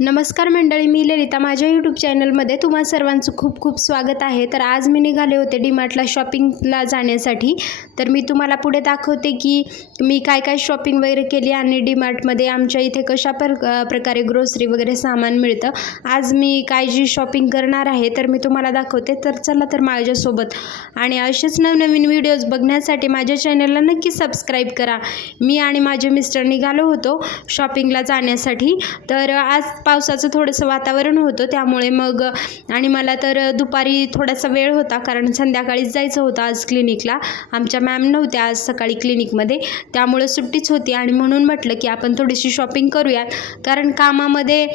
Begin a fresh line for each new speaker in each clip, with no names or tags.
नमस्कार मंडळी मी ललिता. माझ्या यूट्यूब चॅनलमध्ये तुम्हा सर्वांचं खूप खूप स्वागत आहे. तर आज मी निघाले होते डीमार्टला शॉपिंगला जाण्यासाठी. तर मी तुम्हाला पुढे दाखवते की मी काय काय शॉपिंग वगैरे केली आणि डीमार्टमध्ये आमच्या इथे कशा पर प्रकारे ग्रोसरी वगैरे सामान मिळतं. आज मी काय जी शॉपिंग करणार आहे तर मी तुम्हाला दाखवते. तर चला तर माझ्यासोबत. आणि असेच नवनवीन व्हिडिओज बघण्यासाठी माझ्या चॅनलला नक्की सबस्क्राईब करा. मी आणि माझे मिस्टर निघालो होतो शॉपिंगला जाण्यासाठी. तर आज पावसाचं थोडंसं वातावरण होतं त्यामुळे मग आणि मला तर दुपारी थोडासा वेळ होता कारण संध्याकाळीच जायचं होतं आज क्लिनिकला आमच्या मॅम नव्हत्या आज सकाळी क्लिनिकमध्ये त्यामुळं सुट्टीच होती आणि म्हणून म्हटलं की आपण थोडीशी शॉपिंग करूयात. कारण कामामध्ये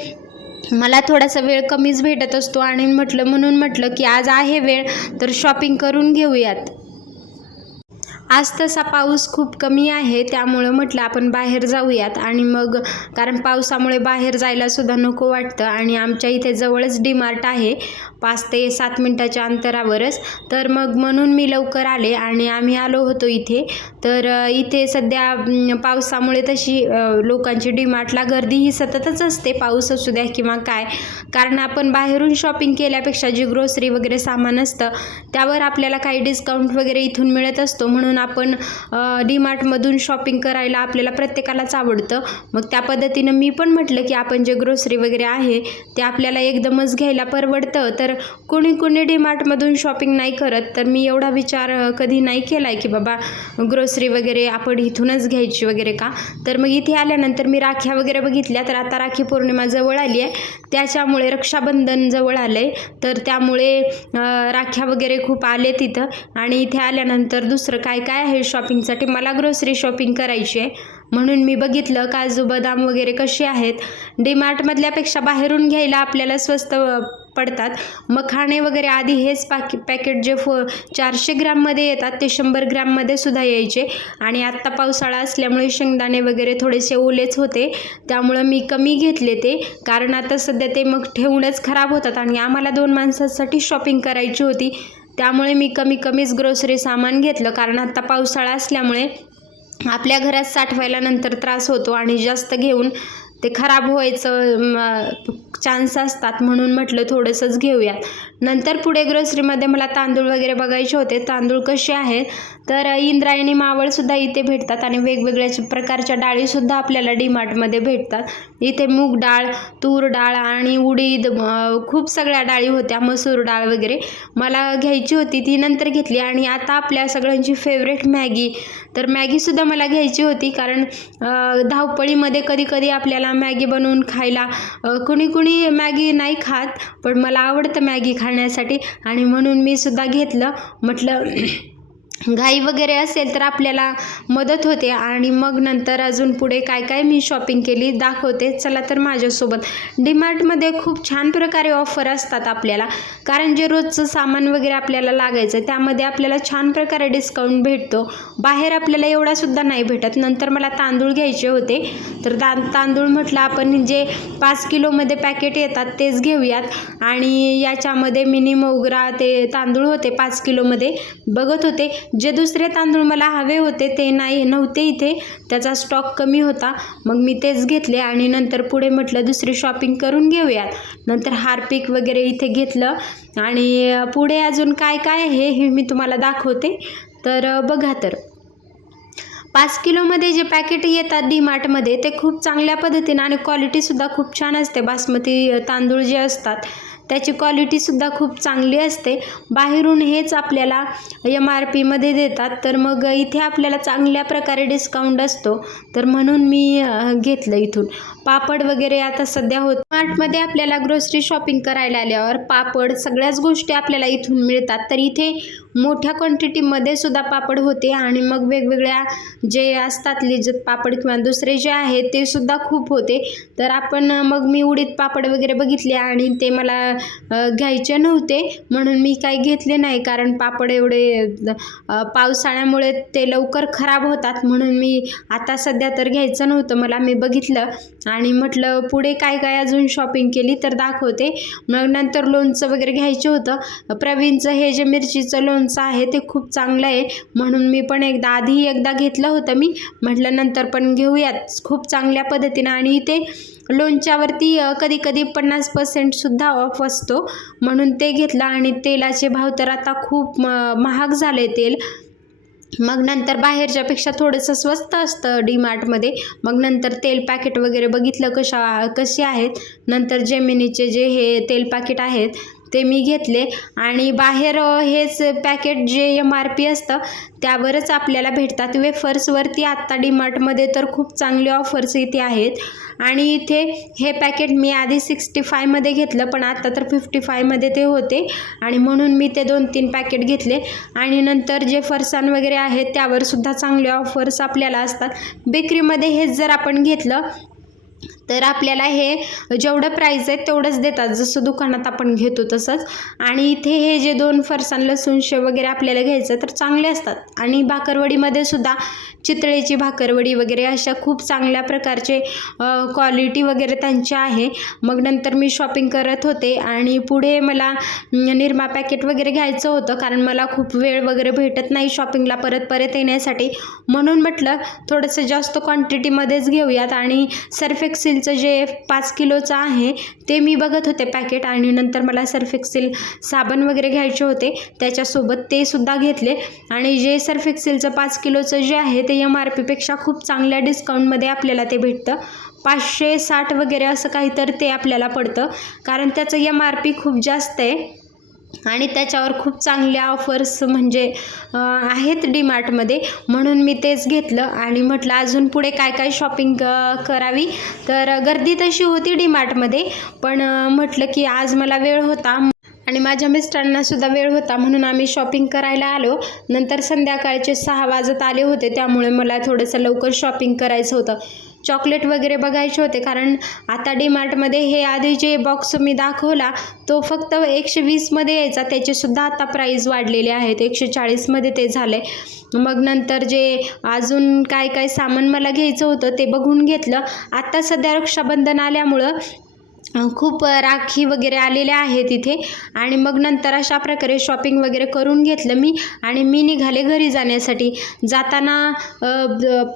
मला थोडासा वेळ कमीच भेटत असतो आणि म्हटलं म्हणून म्हटलं की आज आहे वेळ तर शॉपिंग करून घेऊयात. आज तसा पाऊस खूप कमी आहे त्यामुळं म्हटलं आपण बाहेर जाऊयात. आणि मग कारण पावसामुळे बाहेर जायला सुद्धा नको वाटतं. आणि आमच्या इथे जवळच डीमार्ट आहे. पाच ते सात मिनटाच्या अंतरावरच. तर मग म्हणून मी लवकर आले आणि आम्ही आलो होतो इथे. तर इथे सध्या पावसामुळे तशी लोकांची डीमार्टला गर्दी ही सततच असते. पाऊस असू द्या किंवा काय. कारण आपण बाहेरून शॉपिंग केल्यापेक्षा जी ग्रोसरी वगैरे सामान असतं त्यावर आपल्याला काही डिस्काउंट वगैरे इथून मिळत असतो. म्हणून आपण डीमार्टमधून शॉपिंग करायला आपल्याला प्रत्येकालाच आवडतं. मग त्या पद्धतीनं मी पण म्हटलं की आपण जे ग्रोसरी वगैरे आहे ते आपल्याला एकदमच घ्यायला परवडतं. तर कोणी कोणी डीमार्टमधून शॉपिंग नाही करत तर मी एवढा विचार कधी नाही केला आहे की बाबा ग्रोसरी वगैरे आपण इथूनच घ्यायची वगैरे का? तर मग इथे आल्यानंतर मी राख्या वगैरे बघितल्या तर आता राखी पौर्णिमा जवळ आली आहे. त्याच्यामुळे रक्षाबंधन जवळ आलं आहे तर त्यामुळे राख्या वगैरे खूप आले तिथं. आणि इथे आल्यानंतर दुसरं काय काय आहे शॉपिंगसाठी मला ग्रोसरी शॉपिंग करायची आहे. म्हणून मी बघितलं काजू बदाम वगैरे कसे आहेत? डीमार्टमधल्यापेक्षा बाहेरून घ्यायला आपल्याला स्वस्त पडतात. मखाणे वगैरे आधी हेच पाकी पॅकेट जे फो चारशे ग्रॅममध्ये येतात ते शंभर ग्रॅममध्ये सुद्धा यायचे. आणि आत्ता पावसाळा असल्यामुळे शेंगदाणे वगैरे थोडेसे ओलेच होते. त्यामुळं मी कमी घेतले ते. कारण आता सध्या ते मग ठेवूनच खराब होतात आणि आम्हाला दोन माणसांसाठी शॉपिंग करायची होती. त्यामुळे मी कमी कमीच ग्रोसरी सामान घेतलं. कारण आत्ता पावसाळा असल्यामुळे आपल्या घरात साठवायला नंतर त्रास होतो आणि जास्त घेऊन ते खराब व्हायचं चान्स असतात म्हणून म्हटलं थोडंसंच घेऊयात. नंतर पुढे ग्रोसरीमध्ये मला तांदूळ वगैरे बघायचे होते. तांदूळ कसे आहेत? तर इंद्रायणी मावळसुद्धा इथे भेटतात आणि वेगवेगळ्या प्रकारच्या डाळीसुद्धा आपल्याला डीमार्टमध्ये भेटतात. इथे मूग डाळ तूर डाळ आणि उडीद खूप सगळ्या डाळी होत्या. मसूर डाळ वगैरे मला घ्यायची होती ती नंतर घेतली आणि आता आपल्या सगळ्यांची फेवरेट मॅगी. तर मॅगीसुद्धा मला घ्यायची होती कारण धावपळीमध्ये कधी कधी आपल्याला मॅगी बनवून खायला कुणी कुणी मॅगी नाही खात पण मला आवडतं मॅगी खाण्यासाठी आणि म्हणून मी सुद्धा घेतलं. म्हटलं घाई वगैरे असेल तर आपल्याला मदत होते. आणि मग नंतर अजून पुढे काय काय मी शॉपिंग केली दाखवते. चला तर माझ्यासोबत. डीमार्टमध्ये खूप छान प्रकारे ऑफर असतात आपल्याला. कारण जे रोजचं सामान वगैरे आपल्याला लागायचं त्यामध्ये आपल्याला छान प्रकारे डिस्काउंट भेटतो. बाहेर आपल्याला एवढासुद्धा नाही भेटत. नंतर मला तांदूळ घ्यायचे होते. तर ता तांदूळ म्हटलं आपण जे पाच किलोमध्ये पॅकेट येतात तेच घेऊयात. आणि याच्यामध्ये मिनी मोगरा ते तांदूळ होते पाच किलोमध्ये. बघत होते. जे दुसरे तांदूळ मला हवे होते ते नाही नव्हते इथे. त्याचा स्टॉक कमी होता. मग मी तेच घेतले आणि नंतर पुढे म्हटलं दुसरी शॉपिंग करून घेऊयात. नंतर हारपिक वगैरे इथे घेतलं. आणि पुढे अजून काय काय आहे हे मी तुम्हाला दाखवते. तर बघा तर. पाच किलोमध्ये जे पॅकेट येतात डी मार्टमध्ये ते खूप चांगल्या पद्धतीनं आणि क्वालिटीसुद्धा खूप छान असते. बासमती तांदूळ जे असतात त्याची क्वालिटीसुद्धा खूप चांगली असते. बाहेरून हेच आपल्याला एम आर पीमध्ये देतात. तर मग इथे आपल्याला चांगल्या प्रकारे डिस्काउंट असतो. तर म्हणून मी घेतलं इथून. पापड वगैरे आता सध्या होत मार्टमध्ये आपल्याला ग्रोसरी शॉपिंग करायला आल्यावर पापड सगळ्याच गोष्टी आपल्याला इथून मिळतात. तर इथे मोठ्या क्वांटिटीमध्ये सुद्धा पापड होते आणि मग वेगवेगळ्या जे असतात लिजत पापड किंवा दुसरे जे आहेत ते सुद्धा खूप होते. तर आपण मग मी उडीद पापड वगैरे बघितले आणि ते मला घ्यायचे नव्हते. म्हणून मी काही घेतले नाही कारण पापड एवढे पावसाळ्यामुळे ते लवकर खराब होतात. म्हणून मी आता सध्या तर घ्यायचं नव्हतं. मला मी बघितलं आणि म्हटलं पुढे काय काय अजून शॉपिंग केली तर दाखवते. मग नंतर लोणचं वगैरे घ्यायचं होतं. प्रवीणचं हे जे मिरचीचं लोणचं आहे ते खूप चांगलं आहे. म्हणून मी पण एकदा आधी एकदा घेतलं होतं मी. म्हटलं नंतर पण घेऊयात. खूप चांगल्या पद्धतीनं आणि इथे लोणच्यावरती कधी कधी पन्नास पर्सेंटसुद्धा ऑफ असतो. म्हणून ते घेतलं आणि तेलाचे भाव तर आता खूप महाग झाले तेल. मग नंतर बाहेरच्यापेक्षा थोडंसं स्वस्त असतं डी मार्टमध्ये मग नंतर तेल पॅकेट वगैरे बघितलं कशा कसे आहेत. नंतर जेमिनीचे जे हे तेल पॅकेट आहेत ते मी घेतले. आणि बाहेर हेच पॅकेट जे एम आर पी असतं त्यावरच आपल्याला भेटतात. वेफर्सवरती आत्ता डी मार्टमध्ये तर खूप चांगले ऑफर्स इथे आहेत. आणि इथे हे पॅकेट मी आधी सिक्स्टी फायमध्ये घेतलं पण आत्ता तर फिफ्टी फायमध्ये ते होते. आणि म्हणून मी ते दोन तीन पॅकेट घेतले. आणि नंतर जे फरसाण वगैरे आहेत त्यावर सुद्धा चांगले ऑफर्स आपल्याला असतात. बेकरीमध्ये हेच जर आपण घेतलं तर आपल्याला हे जेवढं प्राईस आहे तेवढंच देतात. जसं दुकानात आपण घेतो तसंच. आणि इथे हे जे दोन फरसाण लसूण शेव वगैरे आपल्याला घ्यायचं तर चांगले असतात. आणि भाकरवडीमध्ये सुद्धा चितळेची भाकरवडी वगैरे अशा खूप चांगल्या प्रकारचे क्वालिटी वगैरे त्यांची आहे. मग नंतर मी शॉपिंग करत होते आणि पुढे मला निरमा पॅकेट वगैरे घ्यायचं होतं. कारण मला खूप वेळ वगैरे भेटत नाही शॉपिंगला परत परत येण्यासाठी. म्हणून म्हटलं थोडंसं जास्त क्वांटिटीमध्येच घेऊयात. आणि सर्फ एक्सिलचं जे पाच किलोचं आहे ते मी बघत होते पॅकेट आणि नंतर मला सर्फ एक्सिल साबण वगैरे घ्यायचे होते. त्याच्यासोबत ते सुद्धा घेतले. आणि जे सर्फ एक्सिलचं पाच किलोचं जे आहे ते एम आर पीपेक्षा खूप चांगल्या डिस्काउंटमध्ये आपल्याला ते भेटतं. पाचशे साठ वगैरे असं काहीतर ते आपल्याला पडतं. कारण त्याचं एम आर पी खूप जास्त आहे. आणि त्याच्यावर खूप चांगल्या ऑफर्स म्हणजे आहेत डी मार्टमध्ये म्हणून मी तेच घेतलं आणि म्हटलं अजून पुढे काय काय शॉपिंग करावी? तर गर्दी तशी होती डी मार्टमध्ये पण म्हटलं की आज मला वेळ होता. आणि माझ्या मिस्टरांना सुद्धा वेळ होता म्हणून आम्ही शॉपिंग करायला आलो. नंतर संध्याकाळचे सहा वाजत आले होते त्यामुळे मला थोडंसं लवकर शॉपिंग करायचं होतं. चॉकलेट वगैरे बघायचे होते कारण आता डीमार्टमध्ये हे आधी जे बॉक्स मी दाखवला तो फक्त एकशे वीसमध्ये यायचा. त्याचेसुद्धा आता प्राईज वाढलेले आहेत. एकशे चाळीसमध्ये ते झाले मग नंतर जे अजून काय काय सामान मला घ्यायचं होतं ते बघून घेतलं. आत्ता सध्या रक्षाबंधन आल्यामुळं खूप राखी वगैरे आलेल्या आहेत इथे. आणि मग नंतर अशा प्रकारे शॉपिंग वगैरे करून घेतलं मी आणि मी निघाले घरी जाण्यासाठी. जाताना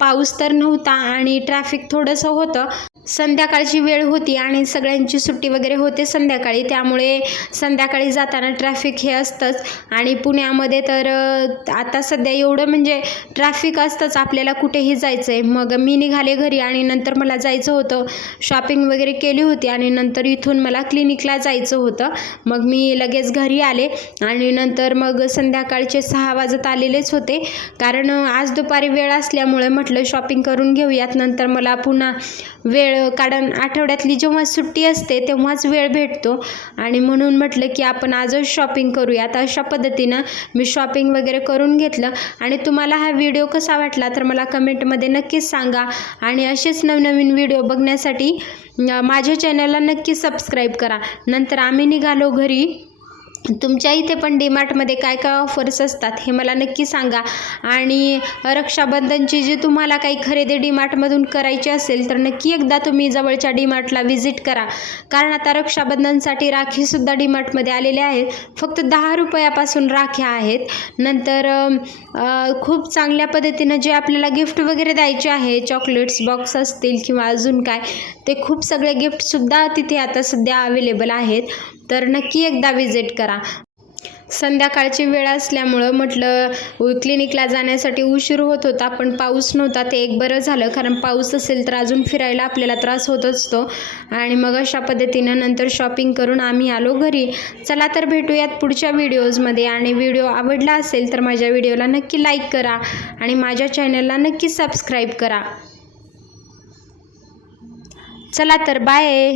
पाऊस तर नव्हता आणि ट्रॅफिक थोडंसं होतं संध्याकाळची वेळ होती आणि सगळ्यांची सुट्टी वगैरे होते संध्याकाळी. त्यामुळे संध्याकाळी जाताना ट्रॅफिक हे असतंच. आणि पुण्यामध्ये तर आता सध्या एवढं म्हणजे ट्रॅफिक असतंच आपल्याला कुठेही जायचं आहे मग मी निघाले घरी आणि नंतर मला जायचं होतं. शॉपिंग वगैरे केली होती आणि नंतर इथून मला क्लिनिकला जायचं होतं. मग मी लगेच घरी आले आणि नंतर मग संध्याकाळचे सहा वाजत आलेलेच होते. कारण आज दुपारी वेळ असल्यामुळे म्हटलं शॉपिंग करून घेऊयात. नंतर मला पुन्हा वेळ कारण आठवड्यातली जेव्हा सुट्टी असते तेव्हाच वेळ भेटतो. आणि म्हणून म्हटलं की आपण आजच शॉपिंग करूयात. अशा पद्धतीनं मी शॉपिंग वगैरे करून घेतलं. आणि तुम्हाला हा व्हिडिओ कसा वाटला तर मला कमेंटमध्ये नक्कीच सांगा. आणि असेच नवनवीन व्हिडिओ बघण्यासाठी माझ्या चॅनलला नक्की सबस्क्राईब करा. नंतर आम्ही निघालो घरी. तुमच्या इथे पण डीमार्टमध्ये काय काय ऑफर्स असतात हे मला नक्की सांगा. आणि रक्षाबंधनची जी तुम्हाला काही खरेदी डीमार्टमधून करायची असेल तर नक्की एकदा तुम्ही जवळच्या डीमार्टला व्हिजिट करा. कारण आता रक्षाबंधनसाठी राखीसुद्धा डीमार्टमध्ये आलेल्या आहेत. फक्त दहा रुपयापासून राख्या आहेत. नंतर खूप चांगल्या पद्धतीनं जे आपल्याला गिफ्ट वगैरे द्यायचे आहे चॉकलेट्स बॉक्स असतील किंवा अजून काय ते खूप सगळे गिफ्टसुद्धा तिथे आता सध्या अवेलेबल आहेत. तर नक्की एकदा विजिट करा. संध्याकाळची वेळ असल्यामुळं म्हटलं क्लिनिकला जाण्यासाठी उशीर होत होता पण पाऊस नव्हता ते एक बरं झालं. कारण पाऊस असेल तर अजून फिरायला आपल्याला त्रास होत असतो. आणि मग अशा पद्धतीनं नंतर शॉपिंग करून आम्ही आलो घरी. चला तर भेटूयात पुढच्या व्हिडिओजमध्ये आणि व्हिडिओ आवडला असेल तर माझ्या व्हिडिओला नक्की लाईक करा. आणि माझ्या चॅनलला नक्की सबस्क्राईब करा. चला तर बाय